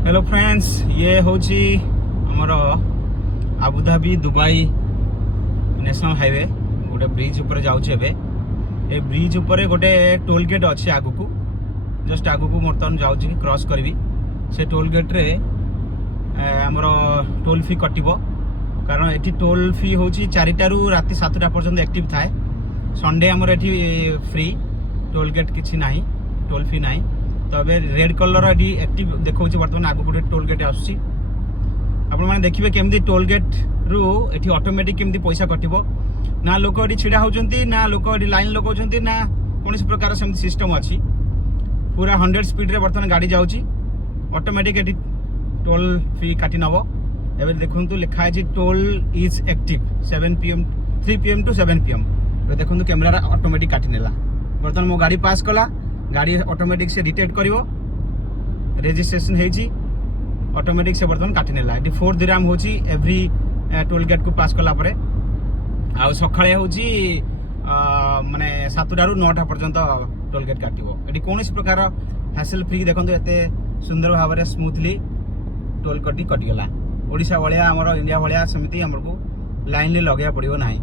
Hello friends, ये होची हमर आबुधाबी दुबई नेशनल हाईवे गोटे ब्रिज ऊपर जाउछे। एबे ए ब्रिज ऊपर गोटे टोल गेट अच्छे आगु को जस्ट आगु को बर्तमान जाउछि क्रॉस करबी। से टोल गेट रे हमर टोल फी कटिबो कारण एठी टोल फी होची 4टा रु राति 7टा पर्यंत एक्टिव थाए। संडे हमर एठी फ्री टोल गेट किछि नाही, टोल फी नाही। तो अबे रेड कलर एटी एक्टिव देखौछि बर्तमान आगु गोटे टोल गेट आसुछि। आपण माने देखिबे केमदी टोल गेट रु एठी ऑटोमेटिक केमदी पैसा कटिबो। ना लोक एटी छिडा होचंती, ना लोक एटी लाइन लगौचंती, ना कोनसी प्रकार सेम सिस्टम अछि। पूरा 100 स्पीड रे बर्तमान गाड़ी जाउछि, ऑटोमेटिक एटी टोल फी काटी नबो। एबे देखंतु लिखा अछि toll is active 7 pm 3 pm to 7 pm। तो देखंतु कैमरा ऑटोमेटिक काटी नेला। बर्तमान मो गाड़ी पास कला, गाड़ी ऑटोमेटिक से डिटेक्ट करिवो, रजिस्ट्रेशन हेची ऑटोमेटिक से बर्तमान काटी नेला। एटी 4 दिराम होची एवरी टोल गेट को पास कला परे। आ सखाळे होची माने 7टा रु 9टा पर्यंत टोल गेट काटिवो। एटी कोनोसी प्रकार हैसल फ्री देखंतु एते सुंदर भाबरे स्मूथली टोल कटी गला। ओडिसा भलिया हमर इंडिया भलिया समिति हमर को लाइन ले लगया पड़िबो नाही।